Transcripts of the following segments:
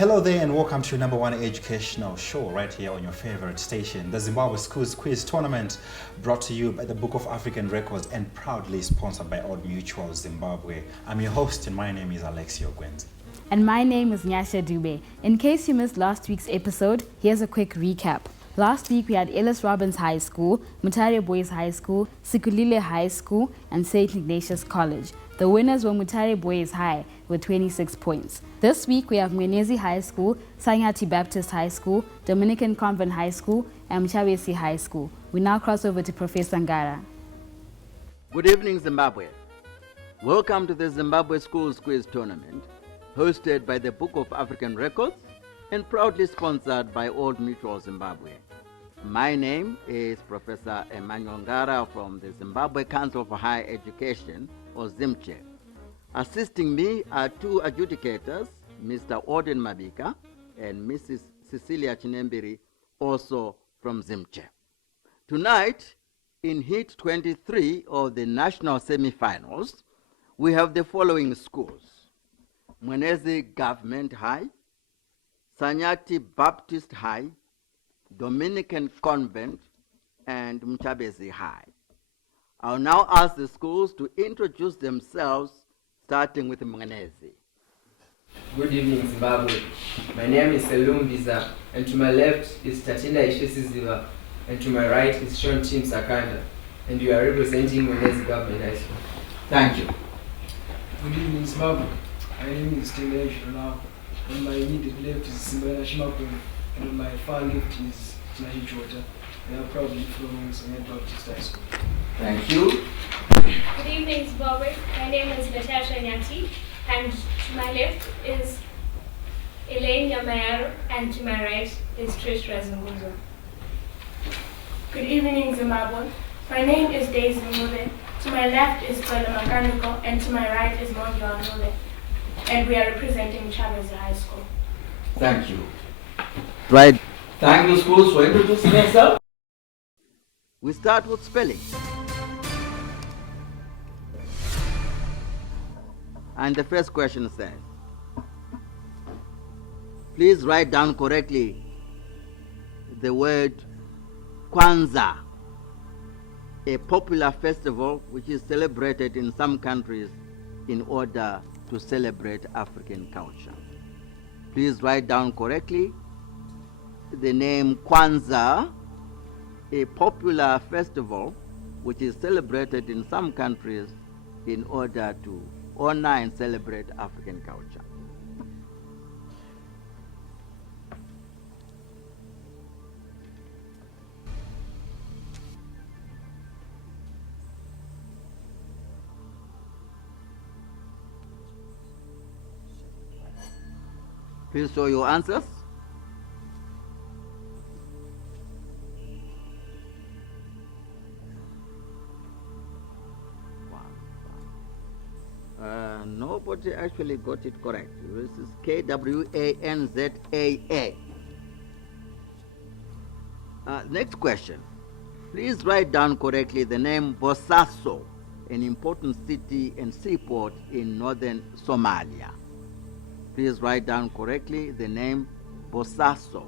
Hello there and welcome to your number one educational show right here on your favorite station, the Zimbabwe Schools Quiz Tournament, brought to you by the Book of African Records and proudly sponsored by Old Mutual Zimbabwe. I'm your host and my name is Alexio Gwenzi. And my name is Nyasha Dube. In case you missed last week's episode, here's a quick recap. Last week we had Ellis Robbins High School, Mutare Boys High School, Sikulile High School, and St. Ignatius College. The winners were Mutare Boys High with 26 points. This week we have Mwenezi High School, Sanyati Baptist High School, Dominican Convent High School, and Mtshabezi High School. We now cross over to Professor Ngara. Good evening, Zimbabwe. Welcome to the Zimbabwe Schools Quiz Tournament, hosted by the Book of African Records and proudly sponsored by Old Mutual Zimbabwe. My name is Professor Emmanuel Ngara from the Zimbabwe Council for Higher Education, or ZimChe. Assisting me are two adjudicators, Mr. Orden Mabika and Mrs. Cecilia Chinembiri, also from ZimChe. Tonight, in Heat 23 of the national semifinals, we have the following schools: Mwenezi Government High, Sanyati Baptist High, Dominican Convent, and Mtshabezi High. I'll now ask the schools to introduce themselves, starting with Mwenezi. Good evening, Zimbabwe. My name is Selum Biza, and to my left is Tatinda Ishesiziva, and to my right is Sean Tim Sakanda, and you are representing Mwenezi Government High School. Thank you. Good evening, Zimbabwe. My name is Tendai Shona. On my immediate left is Simbana Shimakwe, and on my far left is Nashi Chota. And I'm proudly from Sanyati Baptist High School. Thank you. Good evening, Zimbabwe. My name is Natasha Sanyati, and to my left is Elaine Yamayaro, and to my right is Trish Razunguzo. Good evening, Zimbabwe. My name is Daisy Mule. To my left is Twela Makaniko, and to my right is Monjo Mule. And we are representing Mtshabezi High School. Thank you. Right. Thank you, schools, for introducing yourself. We start with spelling. And the first question says, please write down correctly the word Kwanzaa, a popular festival which is celebrated in some countries in order to celebrate African culture. Please write down correctly the name Kwanzaa, a popular festival which is celebrated in some countries in order to honor and celebrate African culture. Please show your answers. Nobody actually got it correct. This is Kwanzaa. Next question. Please write down correctly the name Bosaso, an important city and seaport in northern Somalia. Please write down correctly the name Bosaso,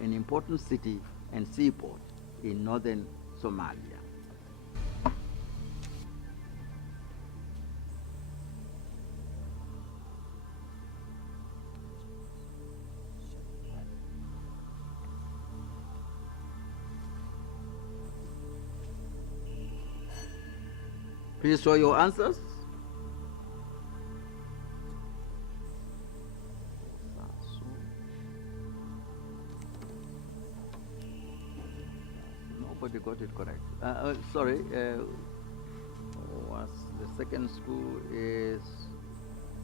an important city and seaport in northern Somalia. Please show your answers. Nobody got it correct. Sorry. What's the second school is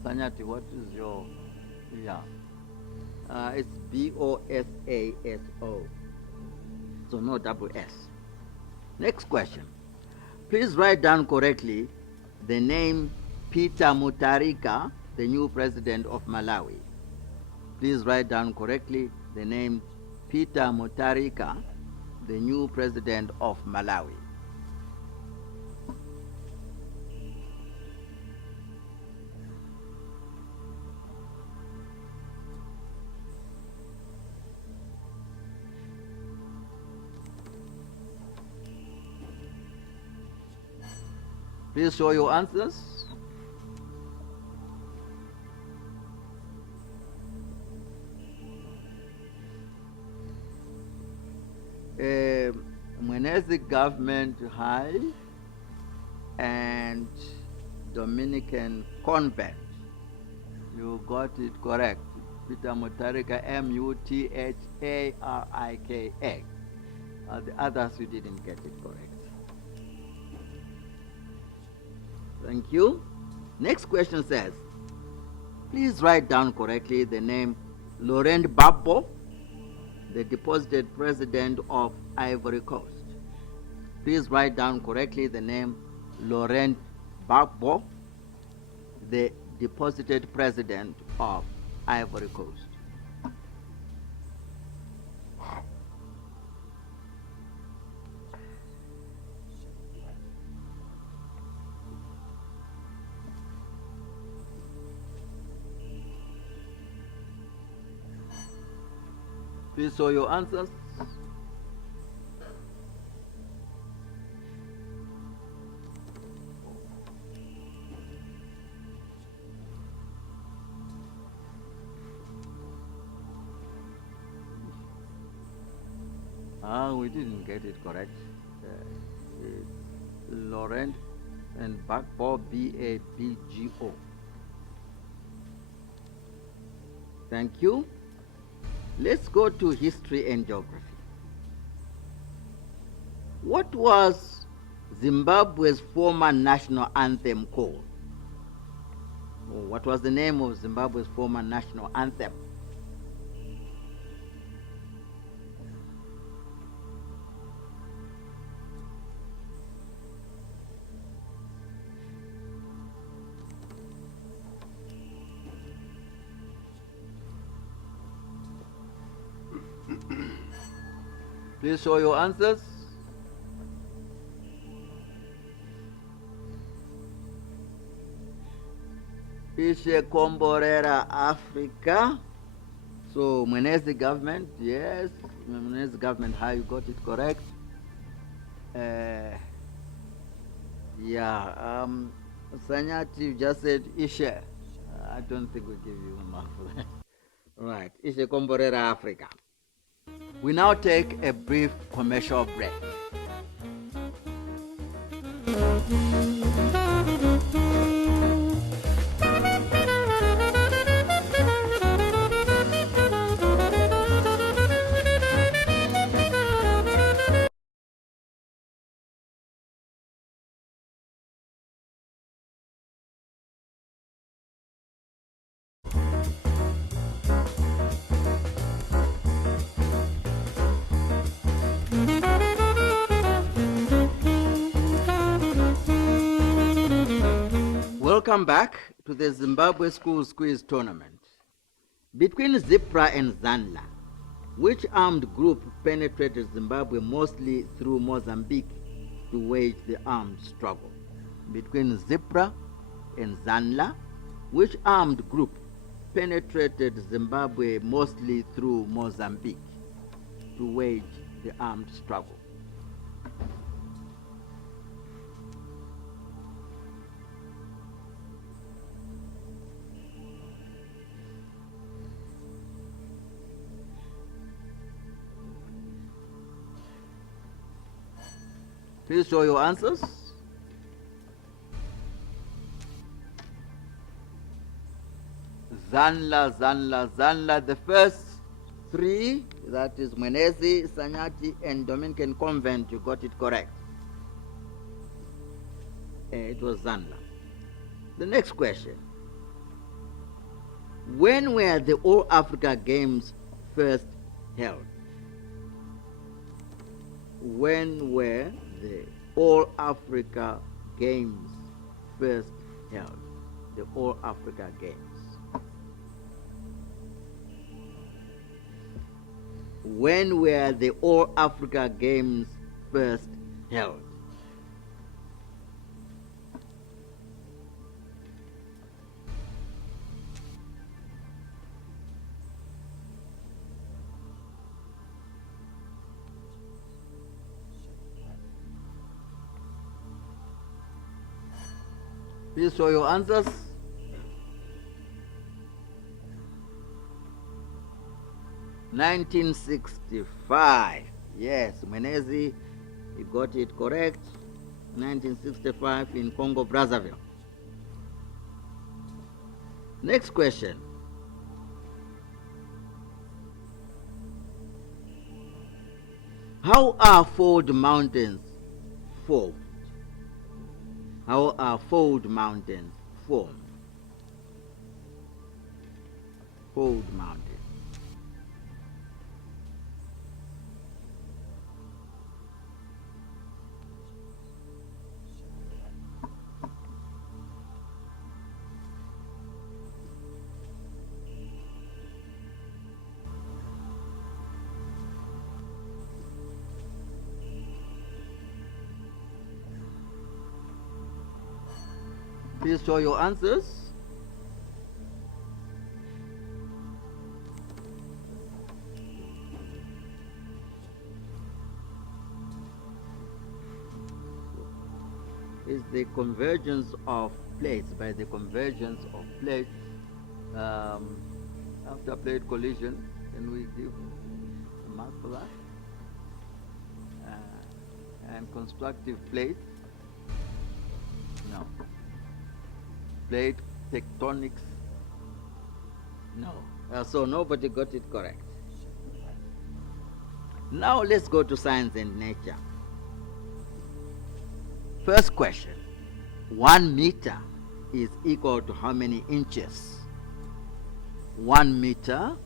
Sanyati. What is your? Yeah. It's Bosaso. So no double S. Next question. Please write down correctly the name Peter Mutharika, the new president of Malawi. Please write down correctly the name Peter Mutharika, the new president of Malawi. Please show your answers. Mwenezi Government High and Dominican Convent. You got it correct. Peter Mutharika, Mutharika. The others you didn't get it correct. Thank you. Next question says, please write down correctly the name Laurent Gbagbo, the deposited president of Ivory Coast. Please write down correctly the name Laurent Gbagbo, the deposited president of Ivory Coast. Please show your answers. We didn't get it correct. It's Laurent and Gbagbo, Babgo. Thank you. Let's go to history and geography. What was Zimbabwe's former national anthem called? What was the name of Zimbabwe's former national anthem? Please show your answers. Ishe Komborera Africa. So Mwenezi government, yes. Mwenezi government, how you got it correct? Sanyati, you just said Ishe. I don't think we give you a mark for that. Right, Ishe Komborera Africa. We now take a brief commercial break. Welcome back to the Zimbabwe Schools Quiz Tournament. Between Zipra and Zanla, which armed group penetrated Zimbabwe mostly through Mozambique to wage the armed struggle? Between Zipra and Zanla, which armed group penetrated Zimbabwe mostly through Mozambique to wage the armed struggle? Please show your answers. Zanla. The first three, that is Mwenezi, Sanyati, and Dominican Convent, you got it correct. It was Zanla. The next question. When were the All Africa Games first held? When were the All Africa Games first held? The All Africa Games. When were the All Africa Games first held? Please show your answers. (1965). Yes, Mwenezi, you got it correct. 1965 in Congo Brazzaville. Next question. How are fold mountains formed? How are fold mountains formed? Fold mountains. Please show your answers. Is the convergence of plates, by the convergence of plates after plate collision. Can we give a mark for that? And constructive plates? No. Plate tectonics? No. So nobody got it correct. Now let's go to science and nature. First question. 1 meter is equal to how many inches? 1 meter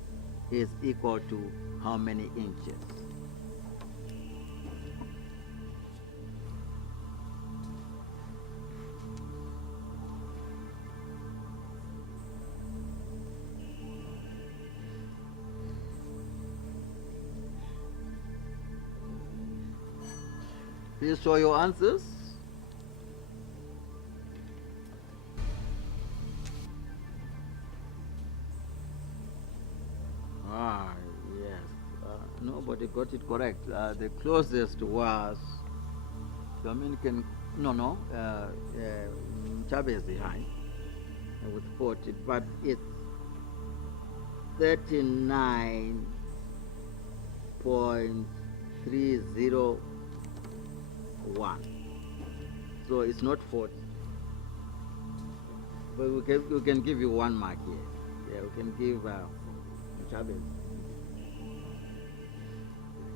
is equal to how many inches? Please show your answers. Yes. Nobody got it correct. The closest was Dominican, Mtshabezi High with 40, but it's 39.301. So it's not 40. But we can give you 1 mark here. Yeah, we can give Mtshabezi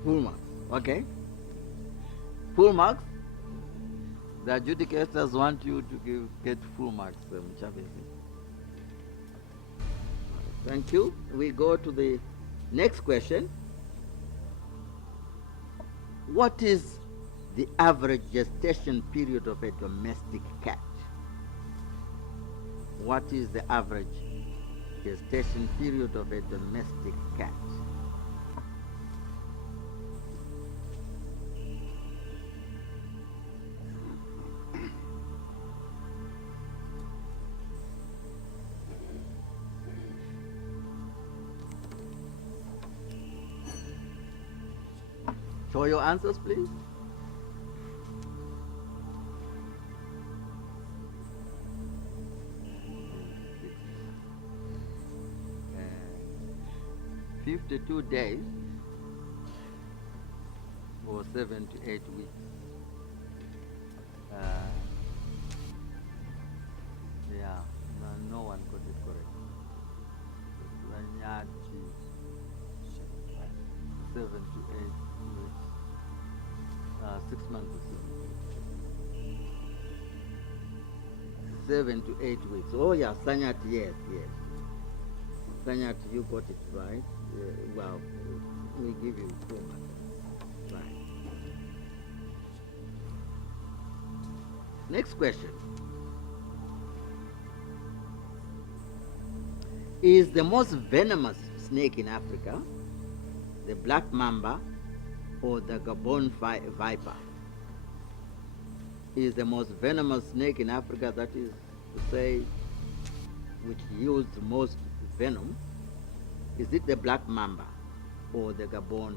full marks. Okay? Full marks. The adjudicators want you to get full marks, Mtshabezi. Thank you. We go to the next question. What is the average gestation period of a domestic cat? What is the average gestation period of a domestic cat? Show your answers, please. Uh, 52 days or 7 to 8 weeks. Yeah, no one got it correct. Sanyati, 7 to 8 weeks. 6 months or so. 7 to 8 weeks. Oh yeah, Sanyati, yes. Sanyati, you got it right. Well, we give you 4 months. Right. Next question. Is the most venomous snake in Africa the black mamba or the Gabon viper? Is the most venomous snake in Africa, that is to say, which yields most venom, is it the black mamba or the Gabon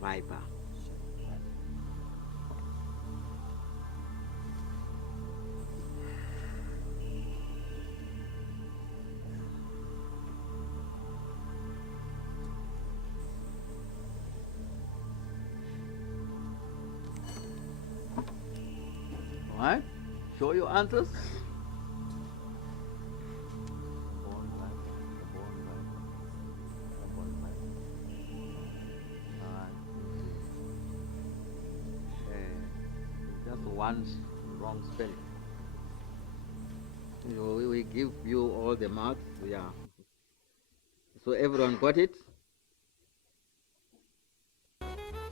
viper? right? Show your answers. Just one wrong spelling. We give you all the marks, yeah. So everyone got it?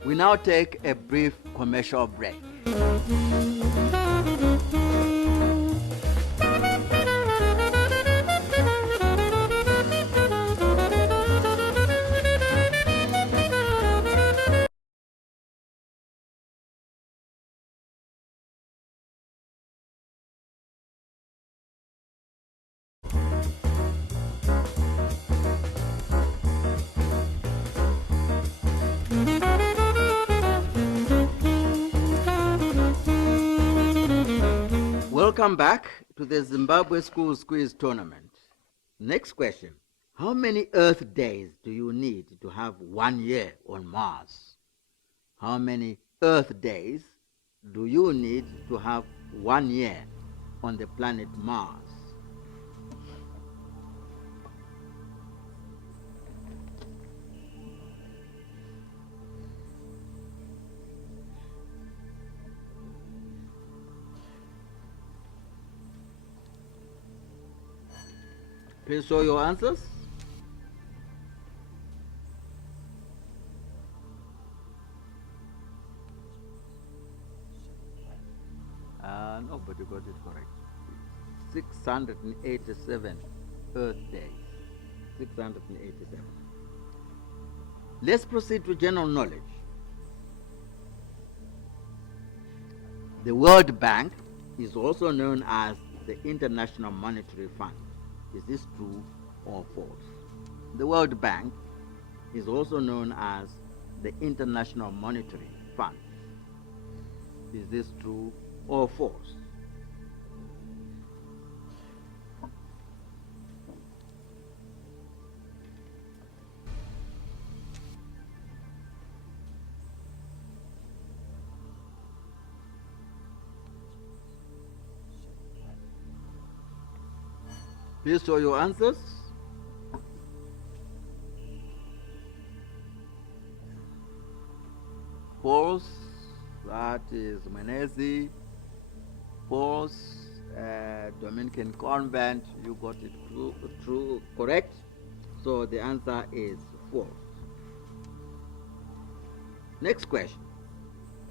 We now take a brief commercial break. Welcome back to the Zimbabwe Schools Quiz Tournament. Next question. How many Earth days do you need to have 1 year on Mars? How many Earth days do you need to have 1 year on the planet Mars? Please show your answers. Nobody got it correct. 687 Earth days. 687. Let's proceed to general knowledge. The World Bank is also known as the International Monetary Fund. Is this true or false? The World Bank is also known as the International Monetary Fund. Is this true or false? Please show your answers. False, that is Mwenezi. False, Dominican Convent, you got it true, correct. So the answer is false. Next question.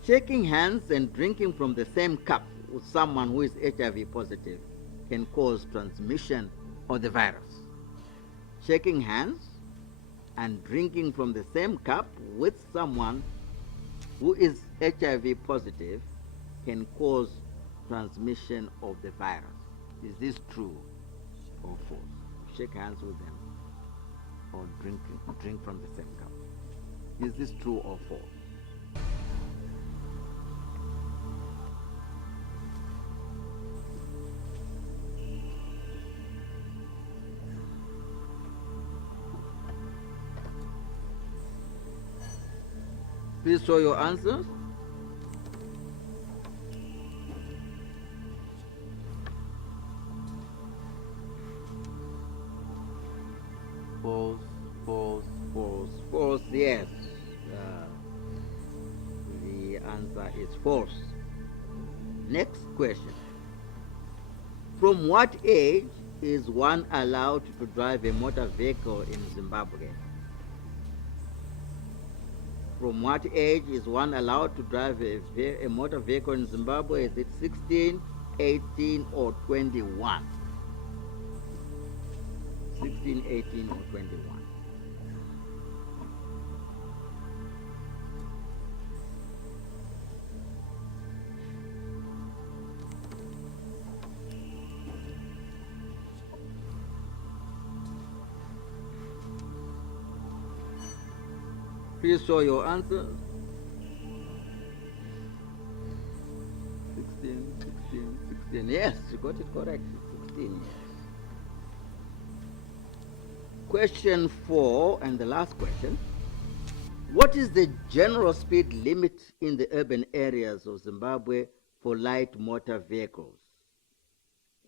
Shaking hands and drinking from the same cup with someone who is HIV positive can cause transmission of the virus. Shaking hands and drinking from the same cup with someone who is HIV positive can cause transmission of the virus. Is this true or false? Shake hands with them or drink from the same cup. Is this true or false? Please show your answers. False, false, false, false, yes. The answer is false. Next question. From what age is one allowed to drive a motor vehicle in Zimbabwe? From what age is one allowed to drive a motor vehicle in Zimbabwe? Is it 16, 18, or 21? 16, 18, or 21? Please show your answer. 16, 16, 16. Yes, you got it correct. 16 years. Question 4 and the last question. What is the general speed limit in the urban areas of Zimbabwe for for light motor vehicles?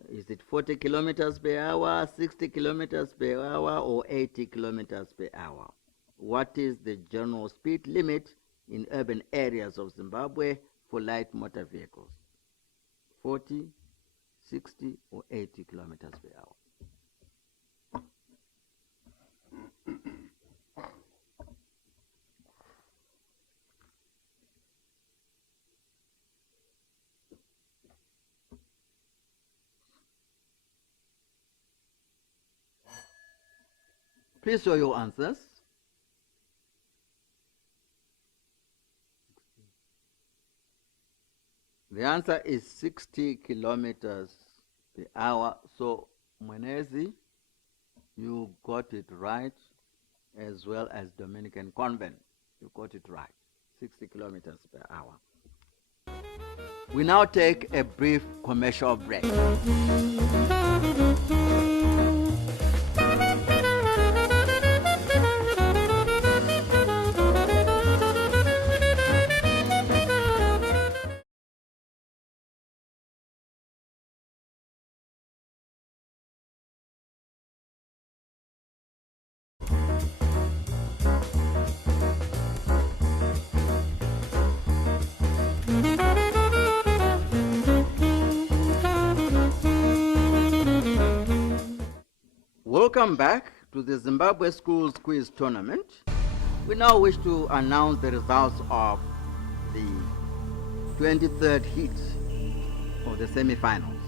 Is it 40 kilometers per hour, 60 kilometers per hour, or 80 kilometers per hour? What is the general speed limit in urban areas of Zimbabwe for light motor vehicles? 40, 60, or 80 kilometers per hour? Please show your answers. The answer is 60 kilometers per hour. So, Mwenezi, you got it right, as well as Dominican Convent. You got it right, 60 kilometers per hour. We now take a brief commercial break. Welcome back to the Zimbabwe Schools Quiz Tournament. We now wish to announce the results of the 23rd heat of the semi-finals.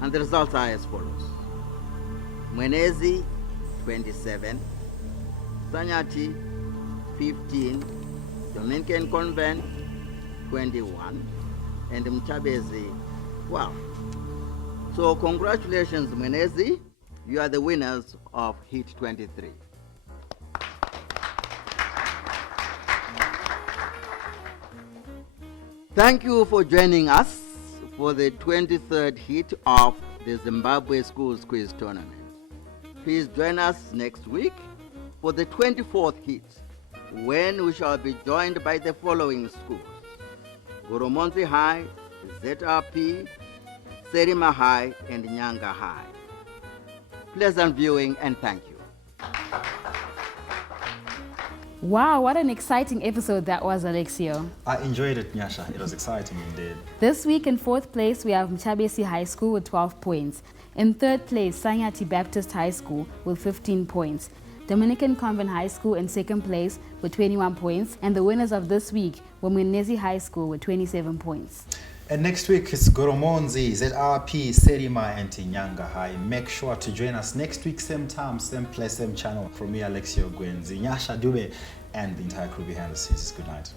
And the results are as follows. Mwenezi, 27. Sanyati, 15. Dominican Convent, 21. And Mtshabezi, 12. So congratulations, Mwenezi. You are the winners of Heat 23. Thank you for joining us for the 23rd heat of the Zimbabwe Schools Quiz Tournament. Please join us next week for the 24th heat, when we shall be joined by the following schools: Goromonzi High, ZRP, Serima High, and Nyanga High. Pleasant viewing and thank you. Wow, what an exciting episode that was, Alexio. I enjoyed it, Nyasha. It was exciting indeed. This week in 4th place, we have Mtshabezi High School with 12 points. In 3rd place, Sanyati Baptist High School with 15 points. Dominican Convent High School in 2nd place with 21 points. And the winners of this week were Mwenezi High School with 27 points. And next week it's Goromonzi, ZRP, Serima, and Nyanga High. Make sure to join us next week, same time, same place, same channel. From me, Alexio Gwenzi, Nyasha Dube, and the entire crew behind the scenes. Good night.